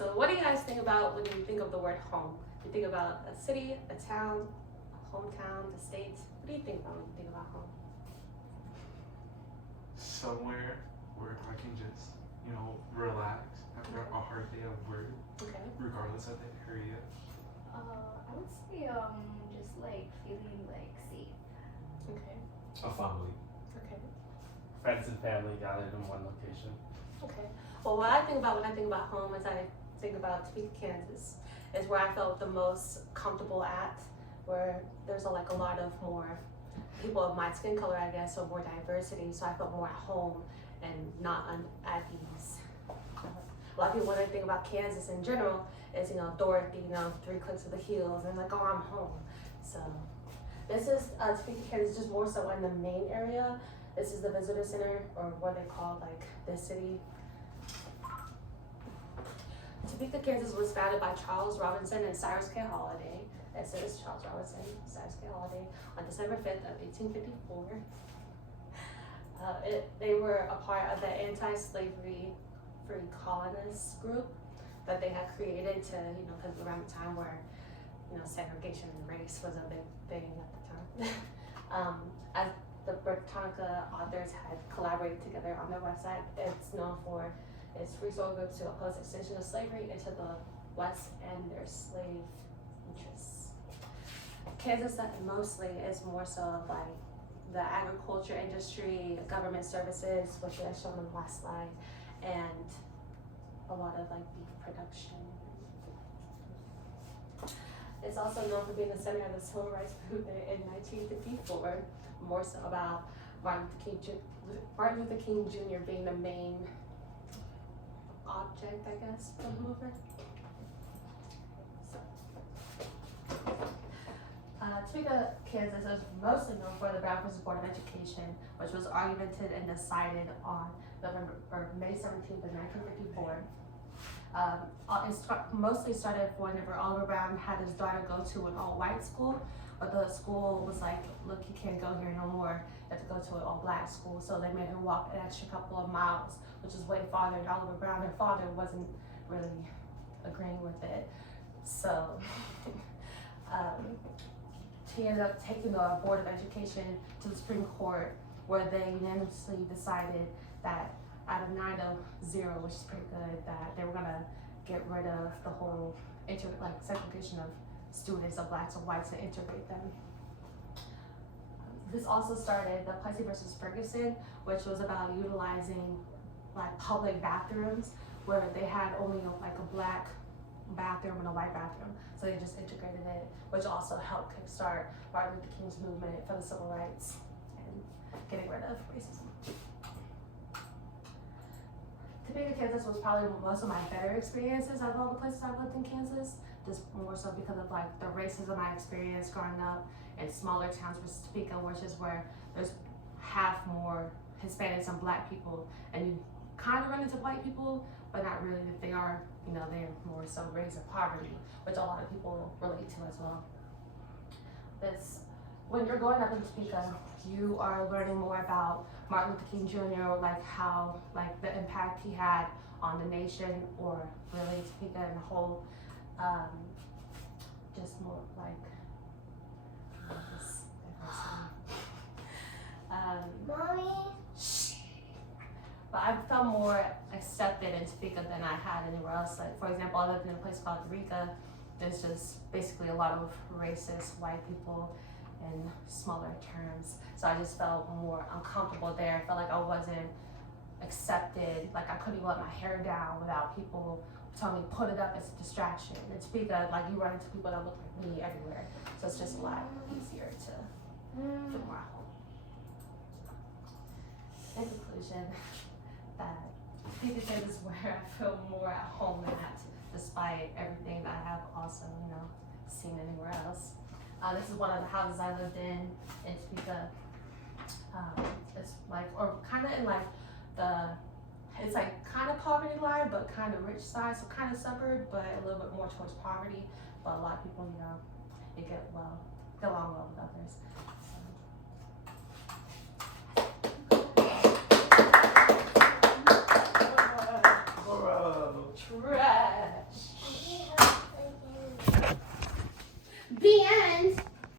So what do you guys think about when you think of the word home? Do you think about a city, a town, a hometown, the state? What do you think about when you think about home? Somewhere where I can just, relax after a hard day of work, Okay. regardless of the area. I would say just like feeling like safe. Okay. A family. Okay. Friends and family gathered in one location. Okay. Well, what I think about when I think about home is I think about Topeka, Kansas, is where I felt the most comfortable at, where there's a lot of more people of my skin color, I guess, or more diversity. So I felt more at home and not at ease. A lot of people, when they think about Kansas in general, is Dorothy, 3 clicks of the heels, and like, oh, I'm home. So this is Topeka, Kansas, just more so in the main area. This is the visitor center, or what they call like this city. Topeka, Kansas was founded by Charles Robinson and Cyrus K. Holliday. This is Charles Robinson, Cyrus K. Holliday, on December 5th of 1854. They were a part of the anti-slavery free colonists group that they had created to, because around the time where, segregation and race was a big thing at the time. As the Britannica authors had collaborated together on their website, it's known for its free soil groups to oppose extension of slavery into the West and their slave interests. Kansas mostly is more so of like the agriculture industry, government services, which I showed on the last slide, and a lot of like beef production. It's also known for being the center of the civil rights movement in 1954, more so about Martin Luther King Jr. being the main object, I guess, of the movement. Topeka, Kansas is mostly known for the Brown versus Board of Education, which was argumented and decided on May 17th of 1954. It mostly started whenever Oliver Brown had his daughter go to an all-white school, but the school was like, look, you can't go here no more. You have to go to an all-black school. So they made her walk an extra couple of miles, which is way farther than Oliver Brown. Her father wasn't really agreeing with it. So she ended up taking the Board of Education to the Supreme Court, where they unanimously decided that out of 9-0, which is pretty good, that they were gonna get rid of the whole segregation of students of blacks and whites and integrate them. This also started the Plessy versus Ferguson, which was about utilizing like public bathrooms where they had only like a black bathroom and a white bathroom. So they just integrated it, which also helped kickstart Martin Luther King's movement for the civil rights and getting rid of racism. Topeka, Kansas was probably most of my better experiences out of all the places I've lived in Kansas, just more so because of like the racism I experienced growing up in smaller towns versus Topeka, which is where there's half more Hispanics and black people, and you kind of run into white people, but not really. If they are, they're more so raised in poverty, which a lot of people relate to as well. When you're growing up in Topeka, you are learning more about Martin Luther King Jr., like how, like the impact he had on the nation, or really Topeka and the whole, just more like, Mommy? But I felt more accepted in Topeka than I had anywhere else. Like, for example, I lived in a place called Eureka. There's just basically a lot of racist white people in smaller terms. So I just felt more uncomfortable there. I felt like I wasn't accepted. Like I couldn't even let my hair down without people telling me put it up as a distraction. In Topeka, like you run into people that look like me everywhere. So it's just a lot easier to feel more at home. In conclusion, that Topeka, Kansas is where I feel more at home at, despite everything that I have also, seen anywhere else. This is one of the houses I lived in Topeka. It's like, or kind of in like it's like kind of poverty line, but kind of rich side, so kind of suburb, but a little bit more towards poverty. But a lot of people, you get along well with others. Trash. And